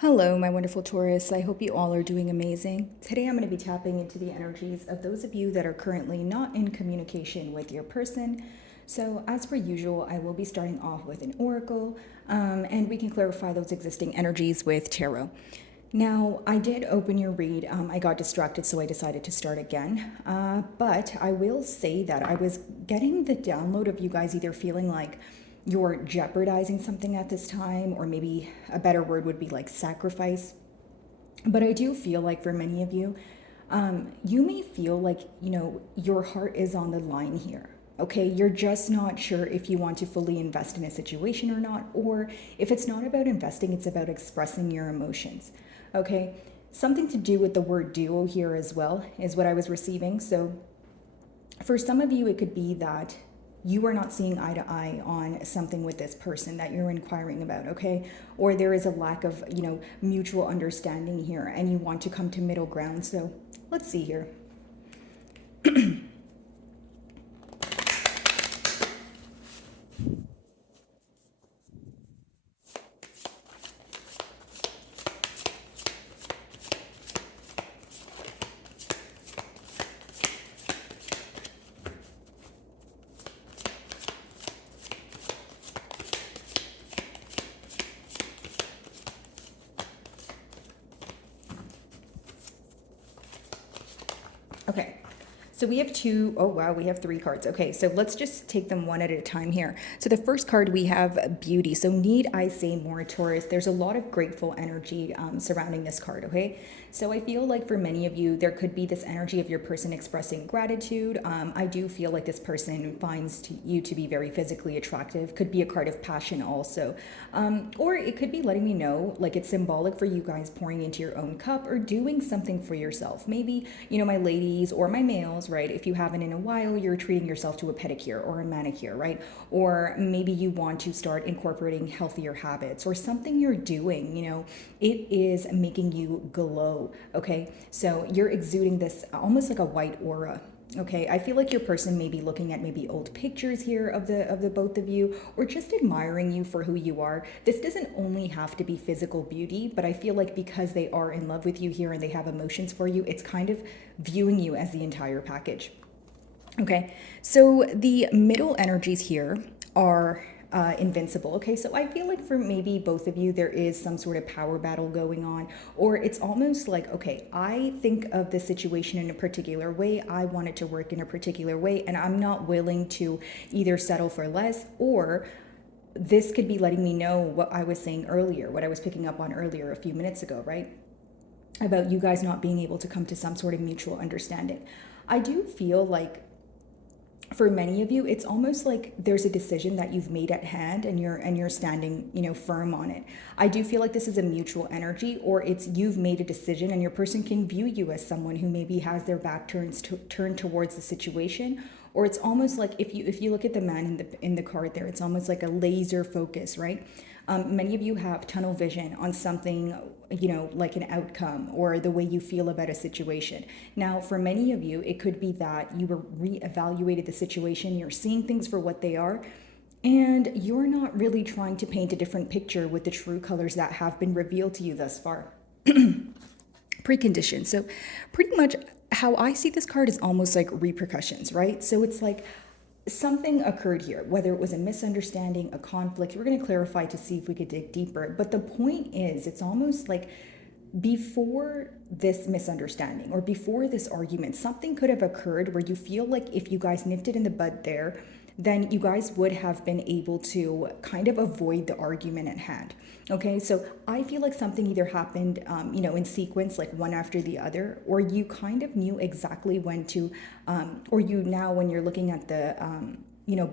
Hello, my wonderful Taurus. I hope you all are doing amazing. Today I'm going to be tapping into the energies of those of you that are currently not in communication with your person. So, as per usual, I will be starting off with an oracle, and we can clarify those existing energies with tarot. Now, I did open your read. I got distracted, so I decided to start again. But I will say that I was getting the download of you guys either feeling like you're jeopardizing something at this time, or maybe a better word would be like sacrifice. But I do feel like for many of you, you may feel like, your heart is on the line here. Okay, you're just not sure if you want to fully invest in a situation or not, or if it's not about investing, it's about expressing your emotions. Okay, something to do with the word duo here as well is what I was receiving. So for some of you, it could be that you are not seeing eye to eye on something with this person that you're inquiring about, okay? Or there is a lack of, mutual understanding here and you want to come to middle ground. So let's see here. Okay. So we have two, oh wow, we have three cards. Okay, so let's just take them one at a time here. So the first card we have beauty. So need I say more, Taurus? There's a lot of grateful energy surrounding this card, okay? So I feel like for many of you, there could be this energy of your person expressing gratitude. I do feel like this person finds you to be very physically attractive. Could be a card of passion also. Or it could be letting me know, like it's symbolic for you guys pouring into your own cup or doing something for yourself. Maybe, my ladies or my males, right? If you haven't in a while, you're treating yourself to a pedicure or a manicure, right? Or maybe you want to start incorporating healthier habits or something you're doing, it is making you glow, okay? So you're exuding this almost like a white aura. Okay, I feel like your person may be looking at maybe old pictures here of the both of you, or just admiring you for who you are. This doesn't only have to be physical beauty, but I feel like because they are in love with you here and they have emotions for you, it's kind of viewing you as the entire package. Okay, so the middle energies here are invincible. Okay, so I feel like for maybe both of you, there is some sort of power battle going on, or it's almost like, okay, I think of the situation in a particular way, I want it to work in a particular way, and I'm not willing to either settle for less, or this could be letting me know what I was saying earlier, what I was picking up on earlier a few minutes ago, right? About you guys not being able to come to some sort of mutual understanding. I do feel like for many of you, it's almost like there's a decision that you've made at hand and you're standing, firm on it. I do feel like this is a mutual energy, or it's you've made a decision and your person can view you as someone who maybe has their back turned towards the situation. Or it's almost like if you look at the man in the card there, it's almost like a laser focus, right? Many of you have tunnel vision on something, like an outcome or the way you feel about a situation. Now, for many of you, it could be that you were reevaluated the situation, you're seeing things for what they are, and you're not really trying to paint a different picture with the true colors that have been revealed to you thus far. Preconditions. So, pretty much how I see this card is almost like repercussions, right? So, it's like something occurred here, whether it was a misunderstanding, a conflict. We're going to clarify to see if we could dig deeper. But the point is, it's almost like before this misunderstanding or before this argument, something could have occurred where you feel like if you guys nipped it in the bud there, then you guys would have been able to kind of avoid the argument at hand. Okay, so I feel like something either happened, in sequence, like one after the other, or you kind of knew exactly when to, or you now, when you're looking at the,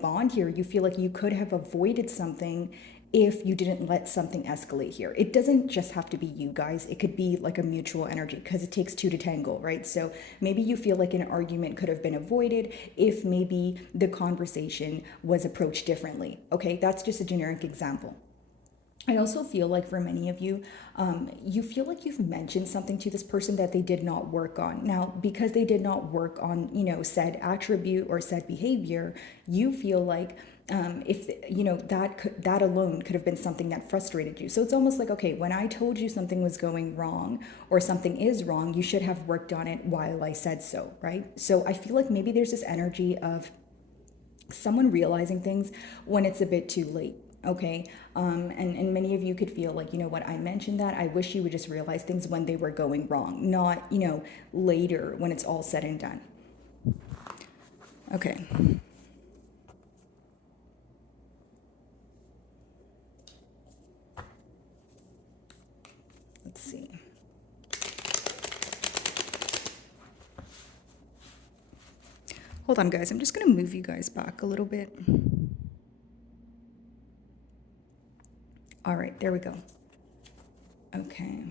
bond here, you feel like you could have avoided something if you didn't let something escalate here. It doesn't just have to be you guys. It could be like a mutual energy because it takes two to tangle, right? So maybe you feel like an argument could have been avoided if maybe the conversation was approached differently. Okay, that's just a generic example. I also feel like for many of you, you feel like you've mentioned something to this person that they did not work on. Now, because they did not work on, said attribute or said behavior, you feel like if that alone could have been something that frustrated you. So it's almost like, okay, when I told you something was going wrong or something is wrong, you should have worked on it while I said so, right? So I feel like maybe there's this energy of someone realizing things when it's a bit too late. Okay. And many of you could feel like, you know what, I mentioned that. I wish you would just realize things when they were going wrong, not, later when it's all said and done. Okay. Let's see. Hold on, guys. I'm just going to move you guys back a little bit. All right, there we go. Okay.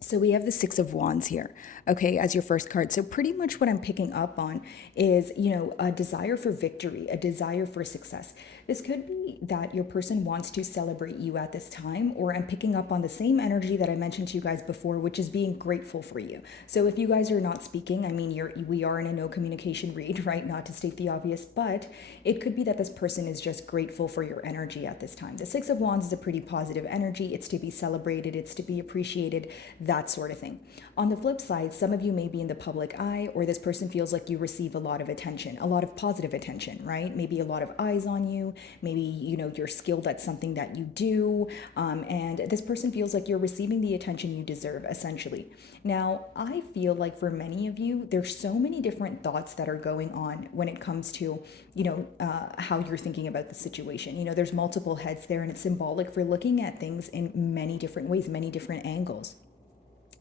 So we have the Six of Wands here, okay, as your first card. So pretty much what I'm picking up on is, a desire for victory, a desire for success. This could be that your person wants to celebrate you at this time, or I'm picking up on the same energy that I mentioned to you guys before, which is being grateful for you. So if you guys are not speaking, I mean, we are in a no communication read, right? Not to state the obvious, but it could be that this person is just grateful for your energy at this time. The Six of Wands is a pretty positive energy. It's to be celebrated. It's to be appreciated, that sort of thing. On the flip side, some of you may be in the public eye, or this person feels like you receive a lot of attention, a lot of positive attention, right? Maybe a lot of eyes on you. Maybe, you're skilled at something that you do. And this person feels like you're receiving the attention you deserve, essentially. Now, I feel like for many of you, there's so many different thoughts that are going on when it comes to, how you're thinking about the situation. There's multiple heads there, and it's symbolic for looking at things in many different ways, many different angles.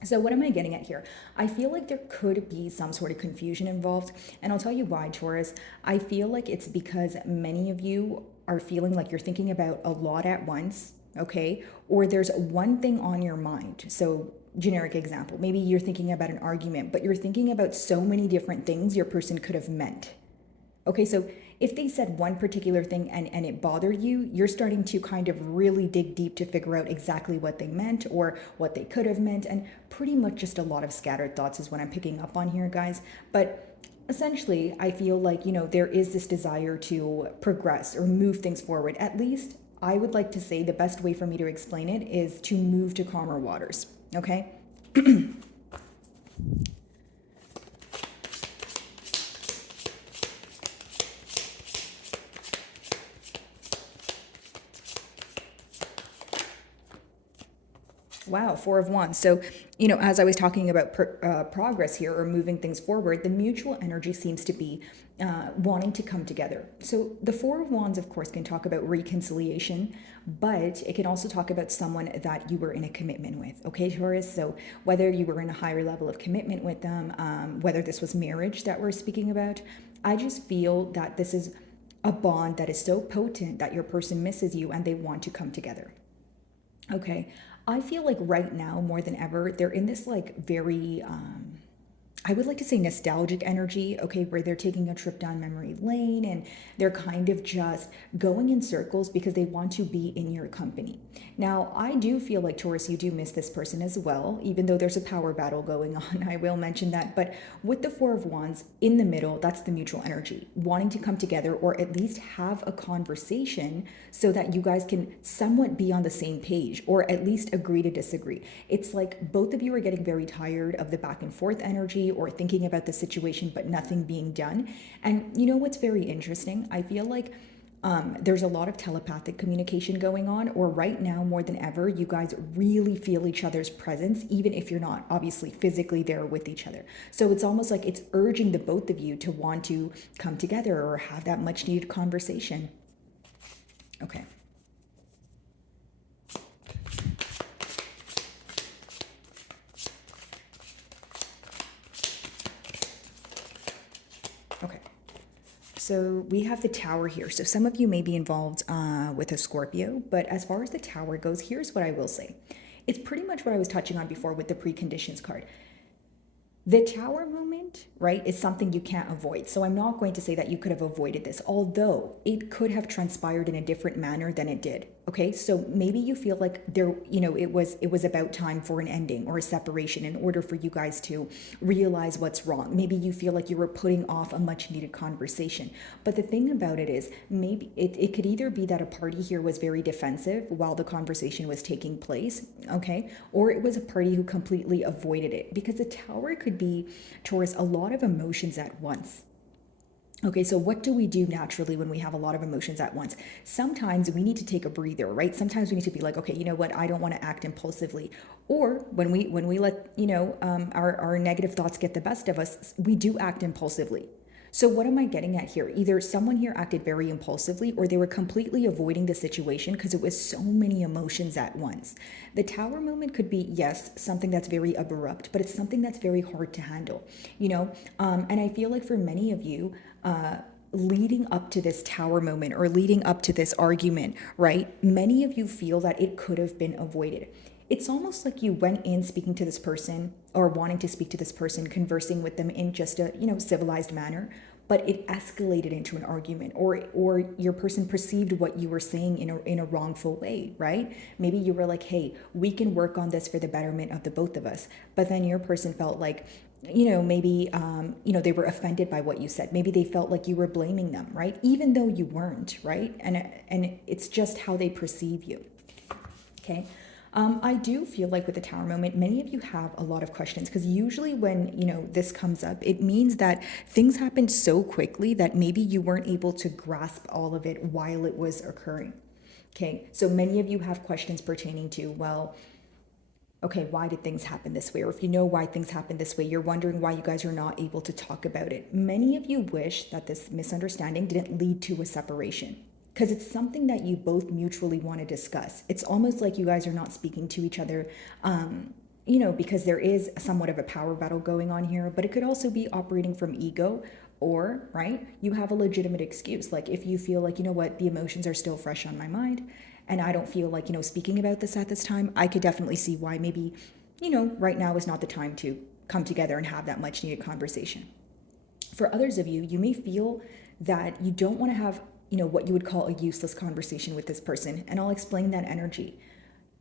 So what am I getting at here? I feel like there could be some sort of confusion involved, and I'll tell you why, Taurus. I feel like it's because many of you are feeling like you're thinking about a lot at once, okay? Or there's one thing on your mind. So generic example, maybe you're thinking about an argument, but you're thinking about so many different things your person could have meant. Okay, so if they said one particular thing and it bothered you, you're starting to kind of really dig deep to figure out exactly what they meant or what they could have meant. And pretty much just a lot of scattered thoughts is what I'm picking up on here, guys. But essentially, I feel like, there is this desire to progress or move things forward. At least I would like to say the best way for me to explain it is to move to calmer waters. Okay. Wow, Four of Wands. So, as I was talking about progress here or moving things forward, the mutual energy seems to be wanting to come together. So, the Four of Wands, of course, can talk about reconciliation, but it can also talk about someone that you were in a commitment with. Okay, Taurus? So, whether you were in a higher level of commitment with them, whether this was marriage that we're speaking about, I just feel that this is a bond that is so potent that your person misses you and they want to come together. Okay. I feel like right now, more than ever, they're in this like very, I would like to say nostalgic energy, okay, where they're taking a trip down memory lane and they're kind of just going in circles because they want to be in your company. Now, I do feel like, Taurus, you do miss this person as well, even though there's a power battle going on. I will mention that. But with the Four of Wands in the middle, that's the mutual energy, wanting to come together or at least have a conversation so that you guys can somewhat be on the same page or at least agree to disagree. It's like both of you are getting very tired of the back and forth energy or thinking about the situation, but nothing being done. And you know what's very interesting? I feel like there's a lot of telepathic communication going on, or right now more than ever, you guys really feel each other's presence, even if you're not obviously physically there with each other. So it's almost like it's urging the both of you to want to come together or have that much needed conversation. Okay. Okay. So we have the Tower here. So some of you may be involved with a Scorpio, but as far as the Tower goes, here's what I will say. It's pretty much what I was touching on before with the preconditions card. The tower moment, right, is something you can't avoid. So I'm not going to say that you could have avoided this, although it could have transpired in a different manner than it did. Okay, so maybe you feel like there, it was about time for an ending or a separation in order for you guys to realize what's wrong. Maybe you feel like you were putting off a much needed conversation. But the thing about it is, maybe it could either be that a party here was very defensive while the conversation was taking place, okay, or it was a party who completely avoided it, because the tower could be, Taurus, a lot of emotions at once. Okay, so what do we do naturally when we have a lot of emotions at once? Sometimes we need to take a breather, right? Sometimes we need to be like, okay, you know what? I don't want to act impulsively. Or when we let our negative thoughts get the best of us, we do act impulsively. So what am I getting at here? Either someone here acted very impulsively, or they were completely avoiding the situation because it was so many emotions at once. The tower moment could be, yes, something that's very abrupt, but it's something that's very hard to handle, and I feel like for many of you, leading up to this tower moment or leading up to this argument, right? Many of you feel that it could have been avoided. It's almost like you went in speaking to this person or wanting to speak to this person, conversing with them in just a, civilized manner, but it escalated into an argument, or your person perceived what you were saying in a wrongful way, right? Maybe you were like, hey, we can work on this for the betterment of the both of us. But then your person felt like, maybe they were offended by what you said. Maybe they felt like you were blaming them, right? Even though you weren't, right? And it's just how they perceive you. Okay. I do feel like with the tower moment, many of you have a lot of questions, because usually when, this comes up, it means that things happened so quickly that maybe you weren't able to grasp all of it while it was occurring. Okay. So many of you have questions pertaining to, well, okay, why did things happen this way? Or if you know why things happen this way, you're wondering why you guys are not able to talk about it. Many of you wish that this misunderstanding didn't lead to a separation, because it's something that you both mutually want to discuss. It's almost like you guys are not speaking to each other, because there is somewhat of a power battle going on here, but it could also be operating from ego. Or, right, you have a legitimate excuse. Like if you feel like, you know what, the emotions are still fresh on my mind and I don't feel like, speaking about this at this time, I could definitely see why maybe, right now is not the time to come together and have that much needed conversation. For others of you, you may feel that you don't want to have, what you would call a useless conversation with this person. And I'll explain that energy.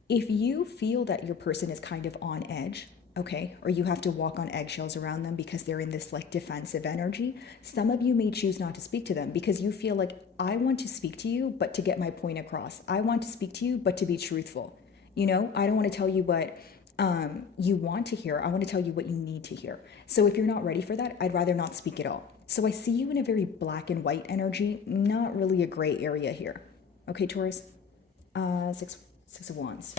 If you feel that your person is kind of on edge, okay, or you have to walk on eggshells around them because they're in this like defensive energy, some of you may choose not to speak to them because you feel like, I want to speak to you, but to get my point across. I want to speak to you, but to be truthful. I don't want to tell you what you want to hear. I want to tell you what you need to hear. So if you're not ready for that, I'd rather not speak at all. So I see you in a very black and white energy, not really a gray area here. Okay, Taurus? Six of Wands.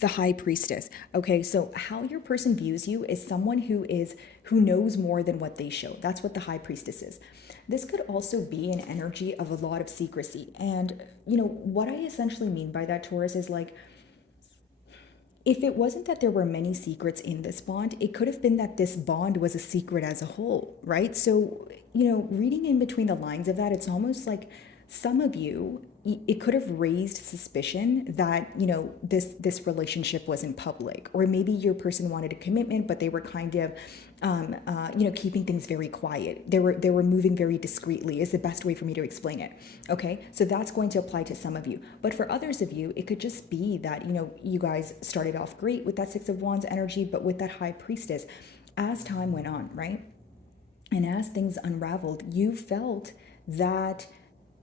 The High Priestess. Okay, so how your person views you is someone who knows more than what they show. That's what the High Priestess is. This could also be an energy of a lot of secrecy. And what I essentially mean by that, Taurus, is like, if it wasn't that there were many secrets in this bond, it could have been that this bond was a secret as a whole, right? So, reading in between the lines of that, it's almost like some of you, it could have raised suspicion that, this relationship wasn't public, or maybe your person wanted a commitment, but they were kind of, keeping things very quiet. They were moving very discreetly is the best way for me to explain it. Okay. So that's going to apply to some of you, but for others of you, it could just be that, you guys started off great with that Six of Wands energy, but with that High Priestess, as time went on, right? And as things unraveled, you felt that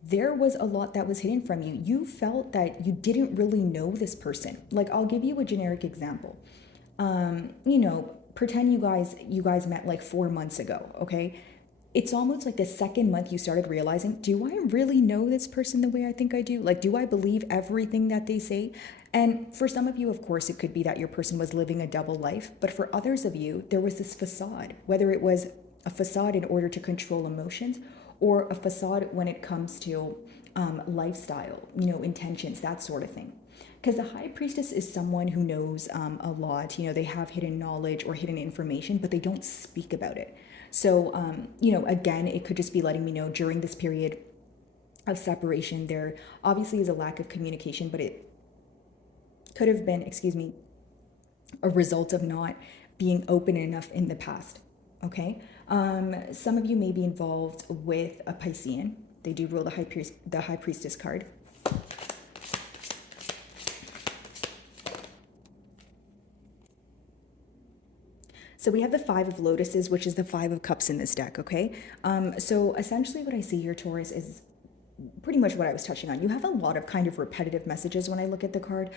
there was a lot that was hidden from you. You felt that you didn't really know this person. Like, I'll give you a generic example. Pretend you guys met like 4 months ago, okay? It's almost like the second month you started realizing, do I really know this person the way I think I do? Like, do I believe everything that they say? And for some of you, of course, it could be that your person was living a double life. But for others of you, there was this facade, whether it was a facade in order to control emotions, or a facade when it comes to lifestyle, intentions, that sort of thing. Because the High Priestess is someone who knows a lot. They have hidden knowledge or hidden information, but they don't speak about it. So, again, it could just be letting me know during this period of separation, there obviously is a lack of communication, but it could have been, a result of not being open enough in the past. Okay. Some of you may be involved with a Piscean. They do rule the high priestess card. So we have the Five of Lotuses, which is the Five of Cups in this deck, okay? So essentially what I see here, Taurus, is pretty much what I was touching on. You have a lot of kind of repetitive messages when I look at the card.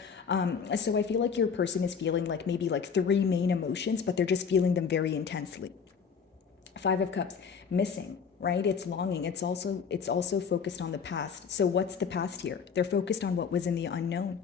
So I feel like your person is feeling like maybe like three main emotions, but they're just feeling them very intensely. Five of Cups, missing, right? It's longing. It's also focused on the past. So what's the past here? They're focused on what was in the unknown.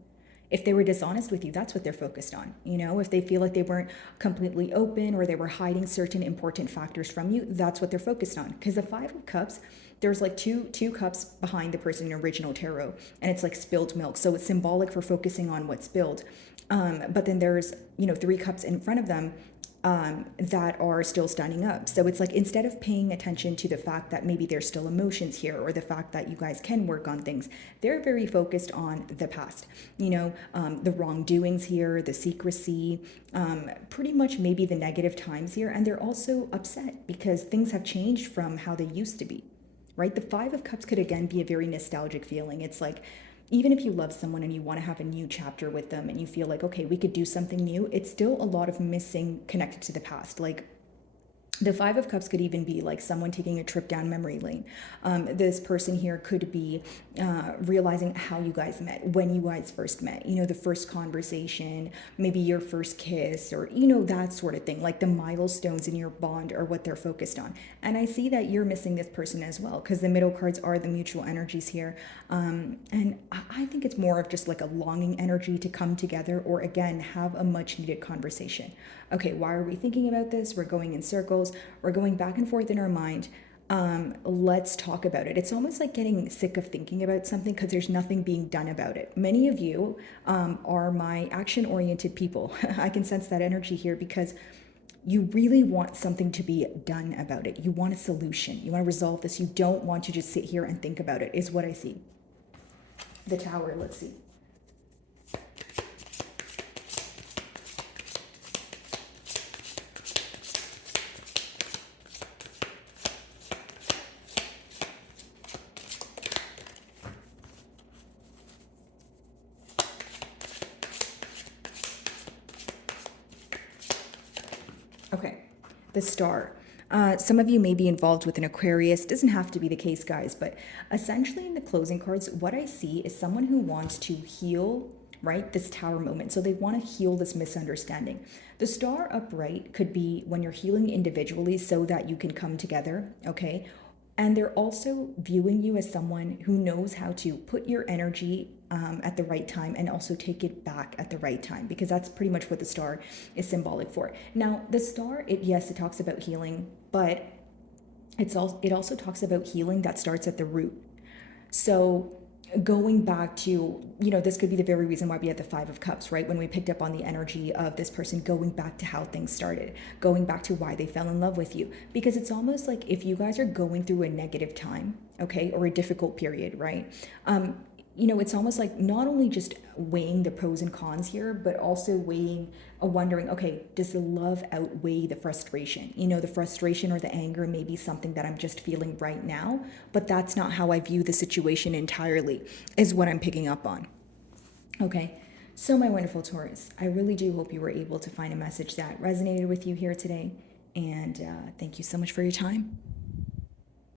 If they were dishonest with you, that's what they're focused on. You know, if they feel like they weren't completely open or they were hiding certain important factors from you, that's what they're focused on. Because the Five of Cups, there's like two cups behind the person in original tarot, and it's like spilled milk. So it's symbolic for focusing on what's spilled. But then there's, three cups in front of them that are still standing up. So it's like, instead of paying attention to the fact that maybe there's still emotions here or the fact that you guys can work on things, they're very focused on the past, the wrongdoings here, the secrecy, pretty much maybe the negative times here. And they're also upset because things have changed from how they used to be, right? The Five of Cups could again be a very nostalgic feeling. It's like, even if you love someone and you want to have a new chapter with them and you feel like, okay, we could do something new, it's still a lot of missing connected to the past. Like, the Five of Cups could even be like someone taking a trip down memory lane. This person here could be realizing how you guys met, when you guys first met, the first conversation, maybe your first kiss, or, that sort of thing. Like, the milestones in your bond are what they're focused on. And I see that you're missing this person as well, because the middle cards are the mutual energies here. And I think it's more of just like a longing energy to come together or, again, have a much needed conversation. Okay, why are we thinking about this? We're going in circles. We're going back and forth in our mind. Let's talk about it. It's almost like getting sick of thinking about something because there's nothing being done about it. Many of you are my action-oriented people. I can sense that energy here because you really want something to be done about it. You want a solution. You want to resolve this. You don't want to just sit here and think about it, is what I see. The Tower, let's see. Okay, the Star. Some of you may be involved with an Aquarius. Doesn't have to be the case, guys, but essentially in the closing cards, what I see is someone who wants to heal, right, this Tower moment. So they want to heal this misunderstanding. The Star upright could be when you're healing individually so that you can come together, okay? And they're also viewing you as someone who knows how to put your energy at the right time and also take it back at the right time, because that's pretty much what the Star is symbolic for. Now, the Star, yes, it talks about healing, but it also talks about healing that starts at the root. So going back to, this could be the very reason why we had the Five of Cups, right? When we picked up on the energy of this person going back to how things started, going back to why they fell in love with you. Because it's almost like if you guys are going through a negative time, okay, or a difficult period, right? It's almost like not only just weighing the pros and cons here, but also wondering, okay, does the love outweigh the frustration? The frustration or the anger may be something that I'm just feeling right now, but that's not how I view the situation entirely, is what I'm picking up on. Okay, so my wonderful Taurus, I really do hope you were able to find a message that resonated with you here today, and thank you so much for your time.